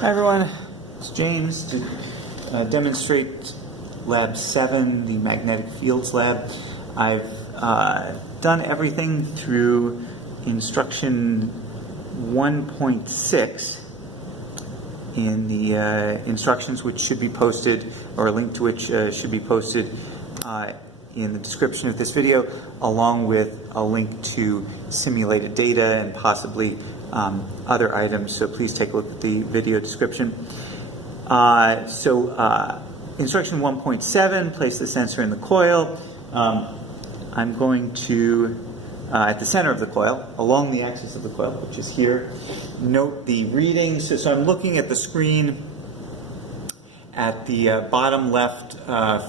Hi everyone, it's James to demonstrate Lab 7, the Magnetic Fields Lab. I've done everything through instruction 1.6 in the instructions, which should be posted, or a link to which should be posted in the description of this video, along with a link to simulated data and possibly other items, so please take a look at the video description. Instruction 1.7, place the sensor in the coil. I'm going to, at the center of the coil, along the axis of the coil, which is here, note the readings. So I'm looking at the screen at the bottom left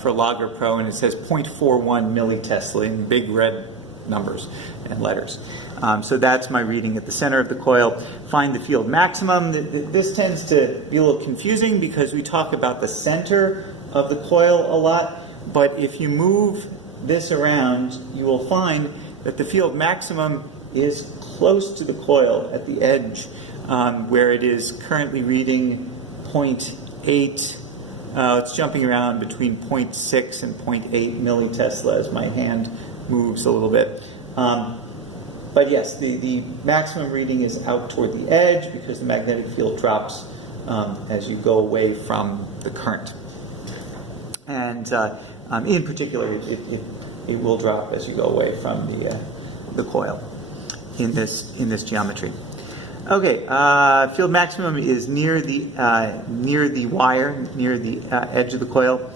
for Logger Pro, and it says 0.41 millitesla in big red numbers and letters. So that's my reading at the center of the coil. Find the field maximum. This tends to be a little confusing because we talk about the center of the coil a lot, but if you move this around, you will find that the field maximum is close to the coil at the edge, where it is currently reading 0.8. It's jumping around between 0.6 and 0.8 millitesla as my hand moves a little bit. But yes, the maximum reading is out toward the edge because the magnetic field drops as you go away from the current. And in particular, it will drop as you go away from the coil in this geometry. Okay, field maximum is near the wire, near the edge of the coil.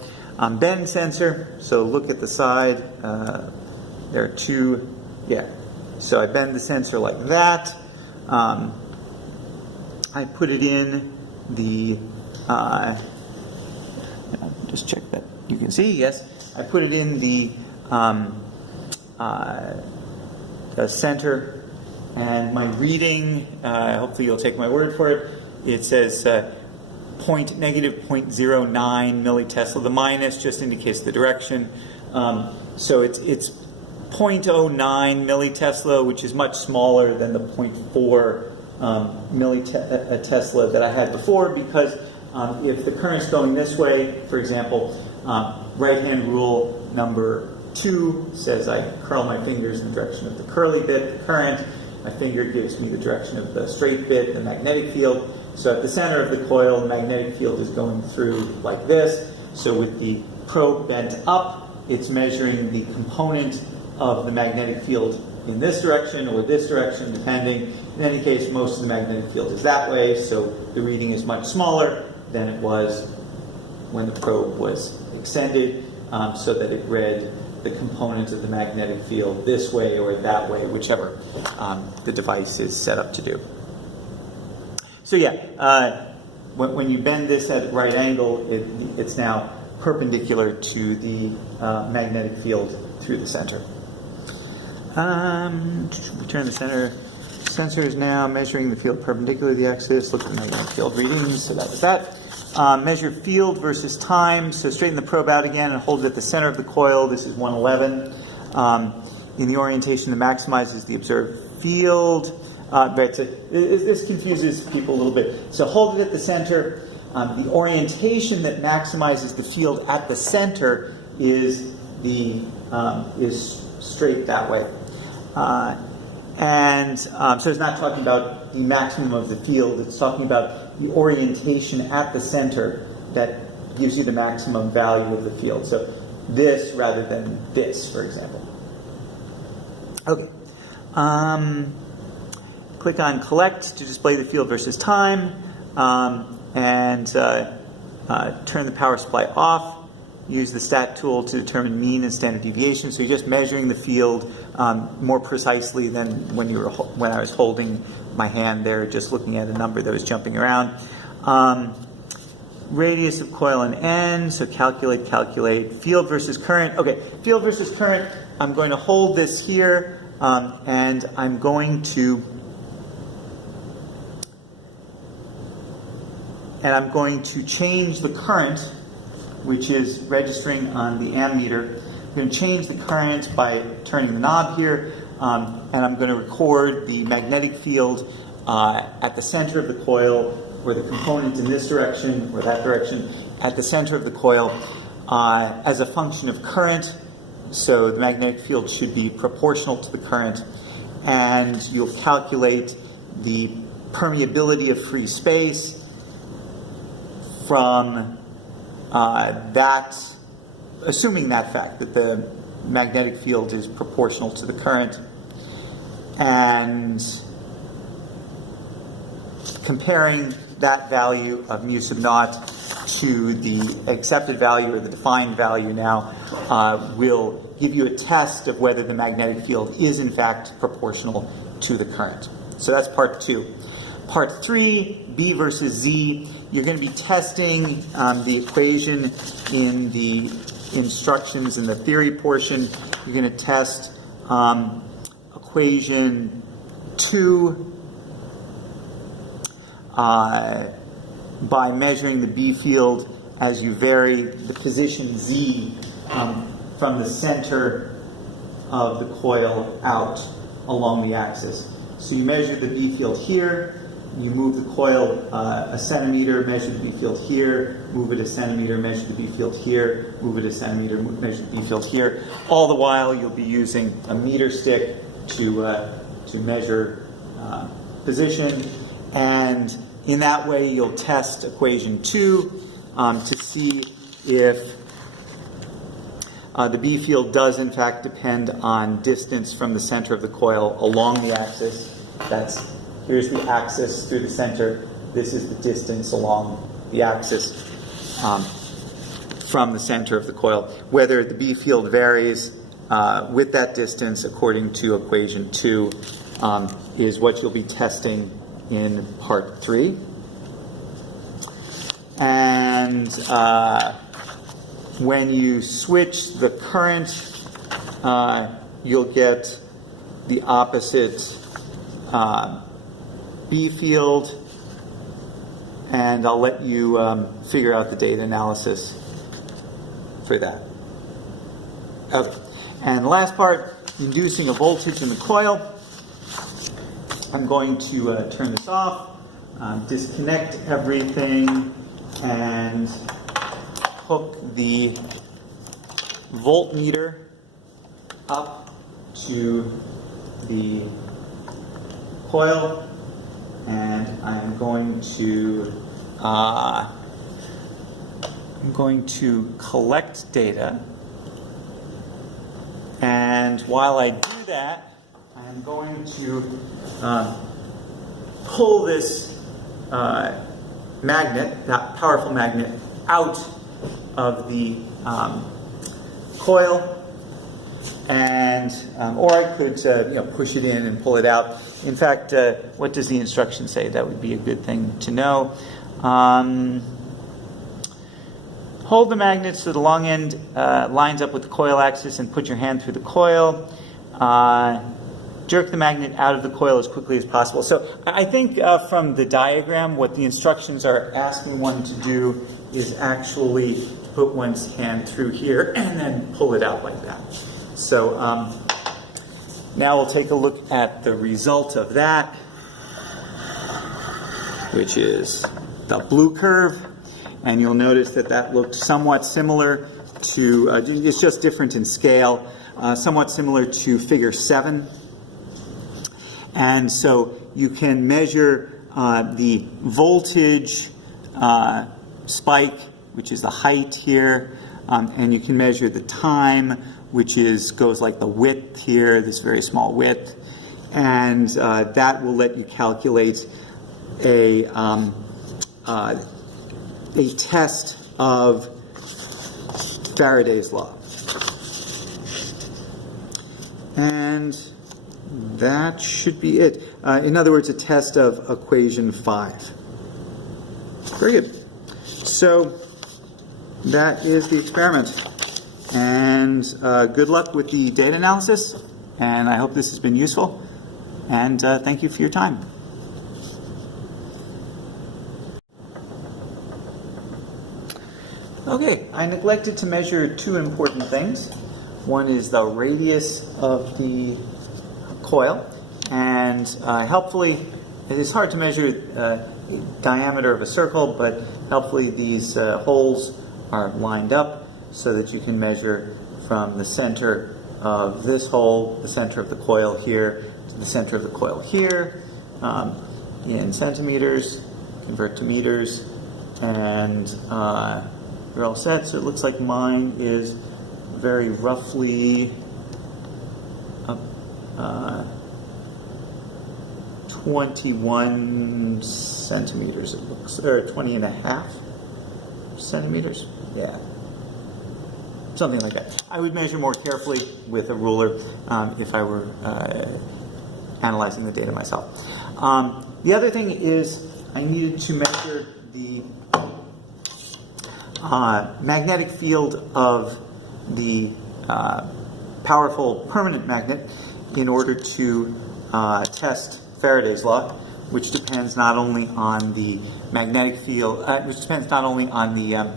Bend sensor. So look at the side. There are two. Yeah. So I bend the sensor like that. I put it in the. Just check that you can see. Yes, I put it in the center. And my reading, hopefully you'll take my word for it, it says negative 0.09 millitesla. The minus just indicates the direction. So it's 0.09 millitesla, which is much smaller than the 0.4 millitesla that I had before, because if the current's going this way, for example, right-hand rule number 2 says I curl my fingers in the direction of the curly bit, the current. My finger gives me the direction of the straight bit, the magnetic field. So at the center of the coil, the magnetic field is going through like this. So with the probe bent up, it's measuring the component of the magnetic field in this direction or this direction, depending. In any case, most of the magnetic field is that way, so the reading is much smaller than it was when the probe was extended, so that it read the components of the magnetic field this way or that way, whichever the device is set up to do. So yeah, when you bend this at a right angle, it's now perpendicular to the magnetic field through the center. Return the center. Sensor is now measuring the field perpendicular to the axis. Look at the magnetic field readings, so that was that. Measure field versus time. So straighten the probe out again and hold it at the center of the coil. This is 111. In the orientation that maximizes the observed field. Right, so this confuses people a little bit. So hold it at the center. The orientation that maximizes the field at the center is straight that way. So it's not talking about the maximum of the field. It's talking about the orientation at the center that gives you the maximum value of the field. So this rather than this, for example. Okay. Click on Collect to display the field versus time, and turn the power supply off. Use the stat tool to determine mean and standard deviation. So you're just measuring the field more precisely than when I was holding my hand there, just looking at a number that was jumping around. Radius of coil and end. So calculate. Field versus current. Okay, field versus current. I'm going to hold this here, and I'm going to change the current, which is registering on the ammeter. I'm going to change the current by turning the knob here, and I'm going to record the magnetic field at the center of the coil or the component in this direction or that direction at the center of the coil as a function of current. So the magnetic field should be proportional to the current, and you'll calculate the permeability of free space from that, assuming that fact, that the magnetic field is proportional to the current, and comparing that value of mu sub naught to the accepted value or the defined value now will give you a test of whether the magnetic field is in fact proportional to the current. So that's part 2. Part 3, B versus Z, you're going to be testing the equation in the instructions in the theory portion. You're going to test equation 2 by measuring the B field as you vary the position Z from the center of the coil out along the axis. So you measure the B field here, you move the coil a centimeter, measure the B field here, move it a centimeter, measure the B field here, move it a centimeter, measure the B field here. All the while you'll be using a meter stick to measure position, and in that way you'll test equation 2 to see if the B field does in fact depend on distance from the center of the coil along the axis. Here's the axis through the center. This is the distance along the axis from the center of the coil. Whether the B field varies with that distance according to equation 2 is what you'll be testing in part 3. And when you switch the current, you'll get the opposite B field, and I'll let you figure out the data analysis for that. Okay. And the last part, inducing a voltage in the coil. I'm going to turn this off, disconnect everything, and hook the voltmeter up to the coil, and I'm going to collect data. And while I do that, I'm going to pull this magnet, that powerful magnet, out of the coil, and or I could push it in and pull it out. In fact, what does the instruction say? That would be a good thing to know. Hold the magnet so the long end lines up with the coil axis, and put your hand through the coil. Jerk the magnet out of the coil as quickly as possible. So I think from the diagram, what the instructions are asking one to do is actually put one's hand through here and then pull it out like that. So now we'll take a look at the result of that, which is the blue curve. And you'll notice that that looks somewhat similar to, it's just different in scale, somewhat similar to figure 7. And so you can measure the voltage spike, which is the height here, and you can measure the time, which goes like the width here, this very small width, and that will let you calculate a test of Faraday's law. And that should be it. In other words, a test of equation 5. Very good. So that is the experiment. And good luck with the data analysis. And I hope this has been useful. And thank you for your time. Okay, I neglected to measure 2 important things. One is the radius of the coil, and helpfully it is hard to measure diameter of a circle, but helpfully these holes are lined up so that you can measure from the center of this hole, the center of the coil here, to the center of the coil here, in centimeters, convert to meters, and you're all set. So it looks like mine is very roughly 21 centimeters, it looks, or 20 and a half centimeters. Yeah, something like that. I would measure more carefully with a ruler if I were analyzing the data myself. The other thing is I needed to measure the magnetic field of the powerful permanent magnet in order to test Faraday's law, which depends not only on the magnetic field, which depends not only on the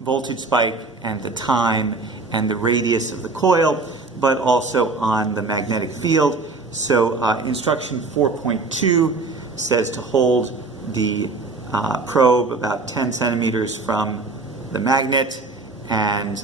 voltage spike and the time and the radius of the coil, but also on the magnetic field. So instruction 4.2 says to hold the probe about 10 centimeters from the magnet and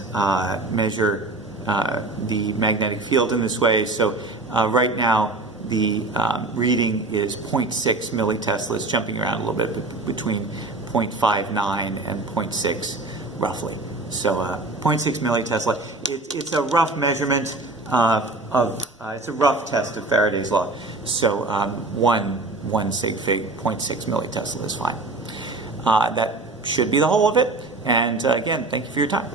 measure the magnetic field in this way. So right now the reading is 0.6 milliteslas, jumping around a little bit between 0.59 and 0.6 roughly. So 0.6 millitesla. It's a rough measurement it's a rough test of Faraday's law. So one sig fig, 0.6 millitesla is fine. That should be the whole of it. And again, thank you for your time.